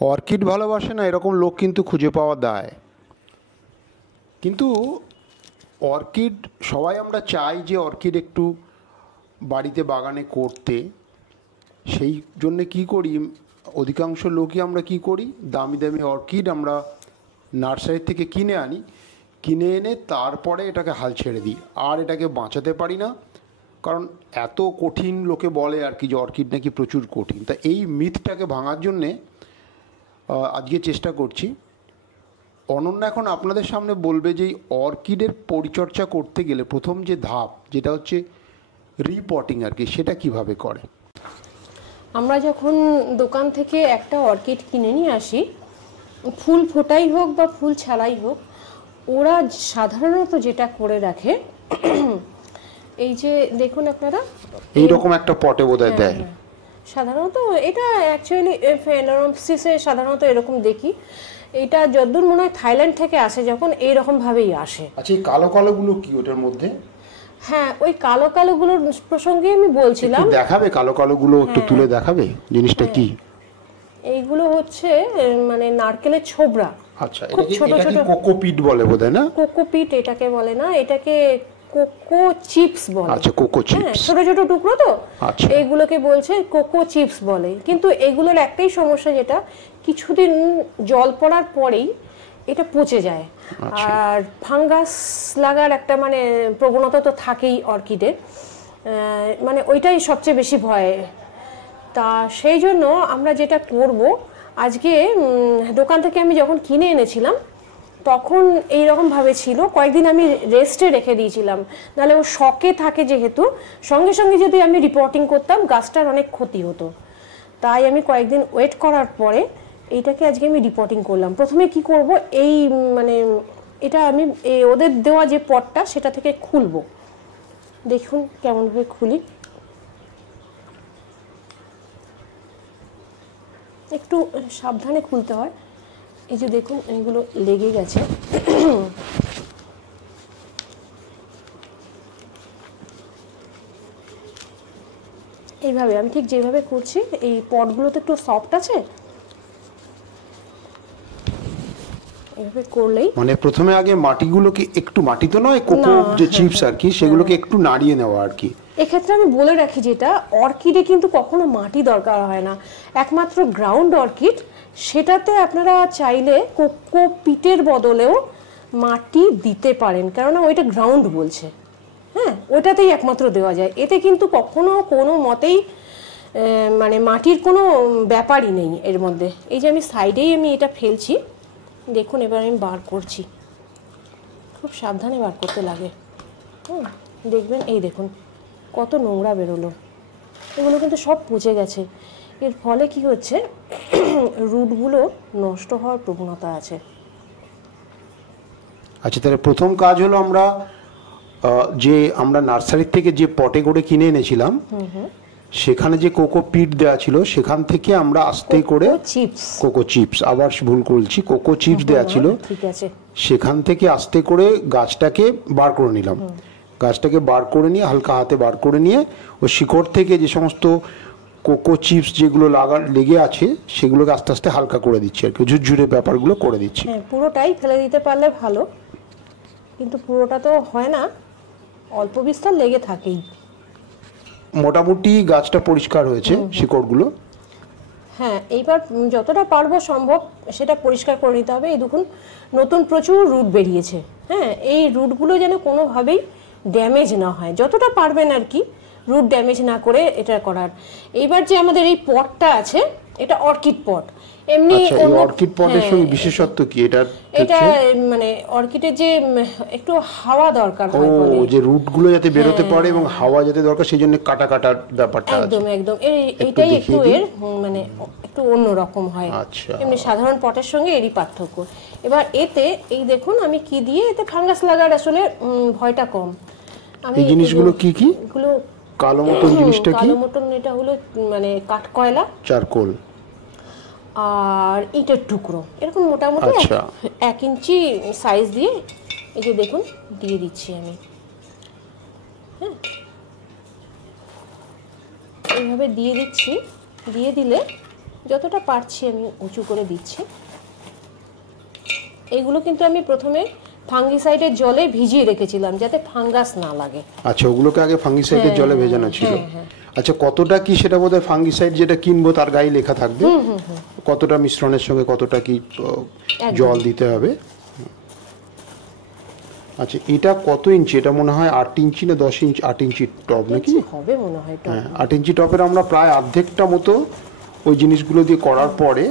Orchid ভালোবাসে না এরকম লোক কিন্তু খুঁজে পাওয়া দায়। কিন্তু অর্কিড সবাই আমরা চাই যে অর্কিড একটু বাড়িতে বাগানে করতে। সেই জন্যে কী করি, অধিকাংশ লোকই আমরা কি করি, দামি দামি অর্কিড আমরা নার্সারি থেকে কিনে আনি, কিনে এনে তারপরে এটাকে হাল ছেড়ে দিই, আর এটাকে বাঁচাতে পারি না। কারণ এত কঠিন, লোকে বলে আর কি যে অর্কিড নাকি প্রচুর কঠিন। তা এই মিথটাকে ভাঙার জন্যে আজকে চেষ্টা করছি। অনন্যা এখন আপনাদের সামনে বলবে যে এই অর্কিডের পরিচর্যা করতে গেলে প্রথম যে ধাপ, যেটা হচ্ছে রিপটিং আর কি, সেটা কিভাবে করে। আমরা যখন দোকান থেকে একটা অর্কিড কিনে নিয়ে আসি, ফুল ফোটাই হোক বা ফুল ছাড়াই হোক, ওরা সাধারণত যেটা করে রাখে, এই যে দেখুন আপনারা এইরকম একটা পটে বোধহয় দেয়। সাধারণত এটা অ্যাকচুয়ালি ফেনোরমসিসে সাধারণত এরকম দেখি। এটা যদ্দূর মনে হয় থাইল্যান্ড থেকে আসে, যখন এইরকম ভাবেই আসে। আচ্ছা, এই কালো কালোগুলো কি ওটার মধ্যে? হ্যাঁ, ওই কালো কালোগুলোর প্রসঙ্গে আমি বলছিলাম। দেখাবে কালো কালোগুলো একটু তুলে দেখাবে জিনিসটা কি? এইগুলো হচ্ছে মানে নারকেলের ছোবড়া। আচ্ছা, এটা ছোট ছোট কোকোপিট বলে বোধহয় না? কোকোপিট এটাকে বলে না, এটাকে কোকো চিপস বলে। আচ্ছা, কোকো চিপস, ছোট ছোট টুকরো তো। আচ্ছা, এইগুলোকে বলছে কোকো চিপস বলে। কিন্তু এগুলোর একটাই সমস্যা, যেটা কিছুদিন জল পড়ার পরেই এটা পচে যায়। আর ফাঙ্গাস লাগার একটা মানে প্রবণতা তো থাকেই অর্কিডের, মানে ওইটাই সবচেয়ে বেশি ভয়। তা সেই জন্য আমরা যেটা করব, আজকে দোকান থেকে আমি যখন কিনে এনেছিলাম তখন এইরকমভাবে ছিল, কয়েকদিন আমি রেস্টে রেখে দিয়েছিলাম, নাহলে ও শকে থাকে যেহেতু, সঙ্গে সঙ্গে যদি আমি রিপোর্টিং করতাম গাছটার অনেক ক্ষতি হতো। তাই আমি কয়েকদিন ওয়েট করার পরে এইটাকে আজকে আমি রিপোর্টিং করলাম। প্রথমে কি করব, এই মানে এটা আমি ওদের দেওয়া যে পটটা সেটা থেকে খুলবো। দেখুন কেমনভাবে খুলি, একটু সাবধানে খুলতে হয়। এই যে দেখুন এগুলো লেগে গেছে। এইভাবে আমি ঠিক যেভাবে করছি, এই পটগুলো তো একটু সফট আছে, এইভাবে করলেই মানে প্রথমে আগে মাটিগুলোকে একটু, মাটি তো নয়, কোকো যে চিপস আর কি, সেগুলোকে একটু নাড়িয়ে নেওয়া আর কি। এক্ষেত্রে আমি বলে রাখি, যেটা অর্কিডে কিন্তু কখনো মাটি দরকার হয় না, একমাত্র গ্রাউন্ড অর্কিড, সেটাতে আপনারা চাইলে কোকো পিটের বদলেও মাটি দিতে পারেন, কেননা ওইটা গ্রাউন্ড বলছে। হ্যাঁ, ওইটাতেই একমাত্র দেওয়া যায়, এতে কিন্তু কখনো কোনো মতেই মানে মাটির কোনো ব্যাপারই নেই এর মধ্যে। এই যে আমি সাইডেই আমি এটা ফেলছি, দেখুন এবার আমি বার করছি, খুব সাবধানে বার করতে লাগে। দেখবেন এই দেখুন কত নোংরা বেরোলো, এগুলো কিন্তু সব পচে গেছে। এর ফলে কি হচ্ছে, রুটগুলো নষ্ট হওয়ার প্রবণতা আছে। আচ্ছা, তাহলে প্রথম কাজ হলো আমরা নার্সারি থেকে যে পটে করে কিনে এনেছিলাম, সেখানে যে কোকো পিট দেওয়া ছিল, সেখান থেকে আমরা আস্তে করে কোকো চিপস, আবার ভুল করছি, কোকো চিপস দেওয়া ছিল, ঠিক আছে, সেখান থেকে আস্তে করে গাছটাকে বার করে নিলাম। গাছটাকে বার করে নিয়ে, হালকা হাতে বার করে নিয়ে, ওই শিকড় থেকে যে সমস্ত কোকো চিপস যেগুলো লেগে আছে, সেগুলোকে আস্তে আস্তে হালকা করে দিচ্ছি আর কি, ঝুরঝুরে ব্যাপারগুলো করে দিচ্ছি। হ্যাঁ, পুরোটাই ফেলে দিতে পারলে ভালো, কিন্তু পুরোটা তো হয় না, অল্প বিস্তর লেগে থাকেই। মোটামুটি গাছটা পরিষ্কার হয়েছে শিকড়গুলো। হ্যাঁ, এইবার যতটা পারবো সম্ভব সেটা পরিষ্কার করে নিতে হবে। এই দেখুন নতুন প্রচুর রুট বেরিয়েছে। হ্যাঁ, এই রুটগুলো যেন কোনোভাবেই ড্যামেজ না হয়, যতটা পারবেন আর কি রুট ড্যামেজ না করে এটা করার। এইবার যে আমাদের এই পটটা আছে, এটা অর্কিড পট। এমনি অর্কিড পটের সঙ্গে বিশেষত্ব কি? এটা মানে অর্কিডের যে একটু হাওয়া দরকার হয়, ও যে রুটগুলো যাতে বেরোতে পারে এবং হাওয়া যাতে দরকার, সেই জন্য কাটা কাটার ব্যাপারটা আছে। একদম একদম, এইটাই একটু এর মানে একটু অন্যরকম হয়। আচ্ছা, এমনি সাধারণ পটের সঙ্গে এরই পার্থক্য। এবার এতে এই দেখুন আমি কি দিয়ে, এতে ফাঙ্গাস লাগার আসলে ভয়টা কম। এই জিনিসগুলো কি কি? এগুলো কালো মতন জিনিসটা কি? কালো মতন, এটা হলো মানে কাঠকয়লা, চারকোল আর ইটের টুকরো, এরকম মোটামুটি 1 ইঞ্চি সাইজ দিয়ে এই যে দেখুন দিয়ে দিচ্ছি আমি। হ্যাঁ, এইভাবে দিয়ে দিচ্ছি। দিয়ে দিলে যতটা পারছি আমি উঁচু করে দিচ্ছি। এইগুলো কিন্তু আমি প্রথমে ফাঙ্গিসাইডের জলে ভিজিয়ে রেখেছিলাম যাতে ফাঙ্গাস না লাগে। আচ্ছা, ওগুলোকে আগে ফাঙ্গিসাইডের জলে ভেজানো ছিল। আচ্ছা, কতটা কি সেটা বোধহয় ফাঙ্গিসাইড যেটা কিনবো তার গায়ে লেখা থাকবে, কতটা মিশ্রণের সঙ্গে কতটা কি জল দিতে হবে। আচ্ছা, এটা কত ইঞ্চি? এটা মনে হয় 8 ইঞ্চি না 10 ইঞ্চি? 8 ইঞ্চি টব নাকি হবে মনে হয় টব। হ্যাঁ, 8 ইঞ্চি টবের আমরা প্রায় অর্ধেকটা মতো ওই জিনিসগুলো দিয়ে করার পরে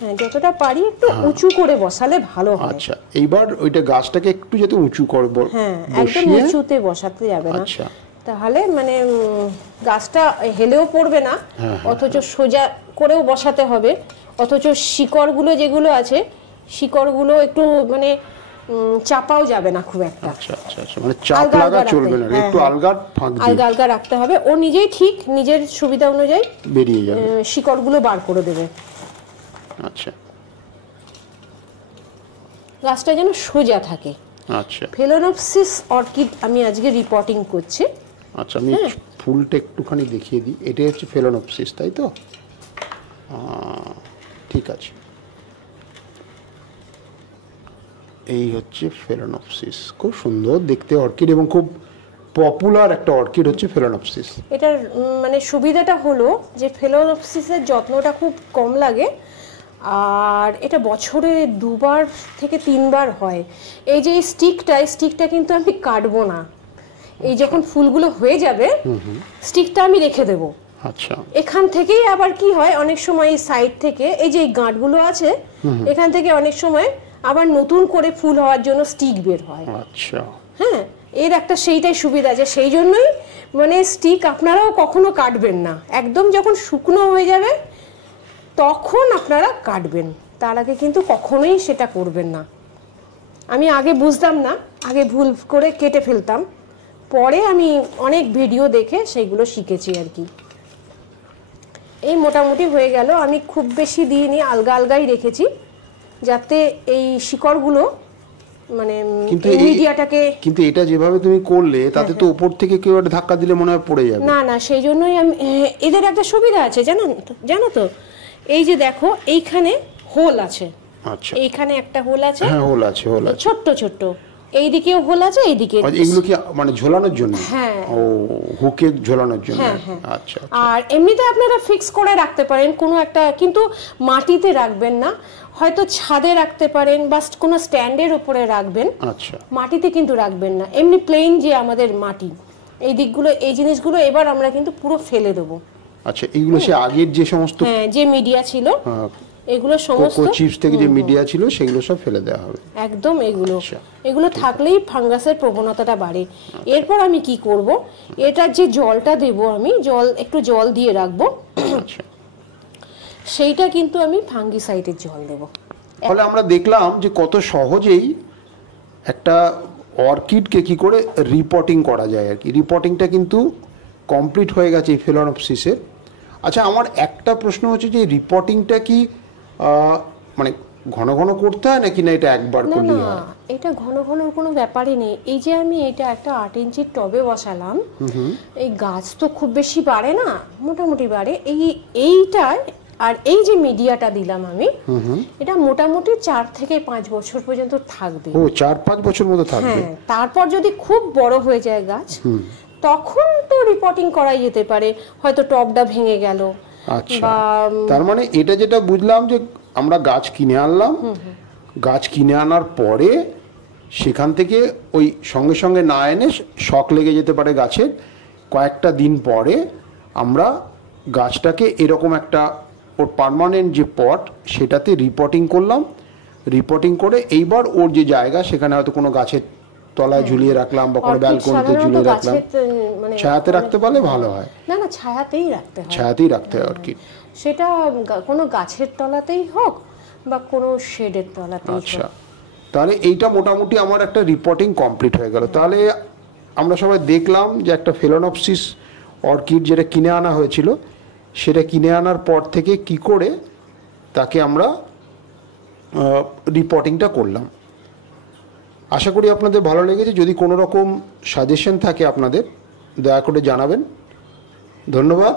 হ্যাঁ যতটা পারি একটু উঁচু করে বসালে ভালো হয়। আচ্ছা, এইবার ওইটা গাছটাকে একটু যাতে উঁচু করব, হ্যাঁ একদম উঁচুতে বসাতে যাবে না, আচ্ছা তাহলে মানে গাছটা হেলেও পড়বে না, অথচ সোজা করেও বসাতে হবে, অথচ শিকড়গুলো যেগুলো আছে শিকড়গুলো একটু মানে চাপাও যাবে না খুব একটা। আচ্ছা আচ্ছা আচ্ছা, মানে চাপ লাগা চলবে না, একটু আলগা ফাঁক দিয়ে আলগা আলগা রাখতে হবে। ও নিজেই ঠিক নিজের সুবিধা অনুযায়ী বেরিয়ে যাবে, শিকড়গুলো বার করে দেবে। আচ্ছা, গাছটা যেন সোজা থাকে। আচ্ছা ফেলোনোপসিস অর্কিড আমি আজকে রিপোর্টিং করছি। আচ্ছা, আমি ফুলটা একটুখানি দেখিয়ে দিই। এটাই হচ্ছে ফেলোনোপসিস, তাই তো? ঠিক আছে, এই হচ্ছে ফেলোনোপসিস। খুব সুন্দর দেখতে অর্কিড এবং খুব পপুলার একটা অর্কিড হচ্ছে ফেলোনোপসিস। এটার মানে সুবিধাটা হলো যে ফেলোনোপসিসের যত্নটা খুব কম লাগে, আর এটা বছরে 2বার থেকে 3বার হয়। এই যে স্টিকটা কিন্তু আমি কাটবো না, এই যখন ফুলগুলো হয়ে যাবে স্টিকটা আমি রেখে দেবো। আচ্ছা, এখান থেকেই আবার কি হয় অনেক সময় সাইড থেকে এই যে গাঁটগুলো আছে এখান থেকে অনেক সময় আবার নতুন করে ফুল হওয়ার জন্য স্টিক বের হয়। আচ্ছা, হ্যাঁ, এর একটা সেইটাই সুবিধা আছে, সেই জন্যই মানে স্টিক আপনারাও কখনো কাটবেন না, একদম যখন শুকনো হয়ে যাবে তখন আপনারা কাটবেন, তার আগে কিন্তু কখনোই সেটা করবেন না। আমি আগে বুঝতাম না, আগে ভুল করে কেটে ফেলতাম, পরে আমি অনেক ভিডিও দেখে সেইগুলো শিখেছি আর কি। এই মোটামুটি হয়ে গেল, আমি খুব বেশি দিইনি, আলগা আলগাই রেখেছি যাতে এই শিকড়গুলো মানে মিডিয়াটাকে। কিন্তু এটা যেভাবে তুমি করলে তাতে তো উপর থেকে কেউ একটা ধাক্কা দিলে মনে হয় পড়ে যাবে। না না, সেই জন্যই আমি, এদের একটা সুবিধা আছে জানো তো, এই যে দেখো এইখানে হোল আছে। আচ্ছা, এইখানে একটা হোল আছে, হ্যাঁ হোল আছে, হোল আছে, ছোট্ট ছোট্ট, এইদিকেও হোল আছে, এইদিকে। এগুলো কি মানে ঝোলানোর জন্য? হ্যাঁ, ও হুকে ঝোলানোর জন্য। হ্যাঁ। আচ্ছা, আর এমনিতে আপনারা ফিক্স করে রাখতে পারেন কোনো একটা, কিন্তু মাটিতে রাখবেন না, হয়তো ছাদে রাখতে পারেন বা কোনো স্ট্যান্ডের উপরে রাখবেন। আচ্ছা, মাটিতে কিন্তু রাখবেন না, এমনি প্লেন যে আমাদের মাটি, এই দিকগুলো এই জিনিসগুলো এবার আমরা কিন্তু পুরো ফেলে দেবো। আচ্ছা, এইগুলো সে আগের যে সমস্ত হ্যাঁ যে মিডিয়া ছিল এগুলো সমস্ত কোকো চিপস থেকে যে মিডিয়া ছিল সেগুলো সব ফেলে দেওয়া হবে একদম। এগুলো থাকলেই ফাঙ্গাসের প্রবণতাটা বাড়ে। এরপর আমি কি করব, এটার যে জলটা দেব আমি একটু জল দিয়ে রাখবো, আচ্ছা, সেইটা কিন্তু আমি ফাঙ্গিসাইডের জল দেব। ফলে আমরা দেখলাম যে কত সহজেই একটা অর্কিডকে কি করে রিপোর্টিং করা যায় আর কি। রিপোর্টিংটা কিন্তু কমপ্লিট হয়ে গেছে এই ফেলোনোপসিসের। আচ্ছা, আমার একটা প্রশ্ন হচ্ছে যে রিপোর্টিংটা কি মানে ঘন ঘন করতে হয় নাকি না এটা একবার করলেই হয়? এটা ঘন ঘন কোনো ব্যাপারই নেই। এই যে আমি এটা একটা 8 ইঞ্চির টবে বসালাম, এই গাছ তো খুব বেশি বাড়ে না, মোটামুটি বাড়ে, এইটায় আর এই যে মিডিয়াটা দিলাম আমি, এটা মোটামুটি 4 থেকে 5 বছর পর্যন্ত থাকবে। ও 4-5 বছর মতো থাকবে। হ্যাঁ, তারপর যদি খুব বড় হয়ে যায় গাছ তখন তো রিপোর্টিং করাই যেতে পারে, হয়তো টবটা ভেঙে গেল। আচ্ছা, তার মানে এটা যেটা বুঝলাম যে আমরা গাছ কিনে আনলাম, গাছ কিনে আনার পরে সেখান থেকে ওই সঙ্গে সঙ্গে না এনে শক লেগে যেতে পারে গাছের, কয়েকটা দিন পরে আমরা গাছটাকে এরকম একটা ওর পার্মানেন্ট যে পট সেটাতে রিপোর্টিং করলাম, রিপোর্টিং করে এইবার ওর যে জায়গা সেখানে হয়তো কোনো গাছের তলায় ঝুলিয়ে রাখলাম বা কোনো ব্যালকনিতে ঝুলিয়ে রাখলাম, ছায়াতে রাখতে পারলে ভালো হয়। না না, ছায়াতেই রাখতে হয়, ছায়াতেই রাখতে হয় আর কি, সেটা কোনো গাছের তলাতেই হোক বা কোনো শেডের তলাতেই হোক। আচ্ছা, তাহলে এইটা মোটামুটি আমার একটা রিপোর্টিং কমপ্লিট হয়ে গেল। তাহলে আমরা সবাই দেখলাম যে একটা ফেলোনোপসিস অর্কিড যেটা কিনে আনা হয়েছিল, সেটা কিনে আনার পর থেকে কি করে তাকে আমরা রিপোর্টিংটা করলাম। আশা করি আপনাদের ভালো লেগেছে। যদি কোনো রকম সাজেশন থাকে আপনাদের দয়া করে জানাবেন। ধন্যবাদ।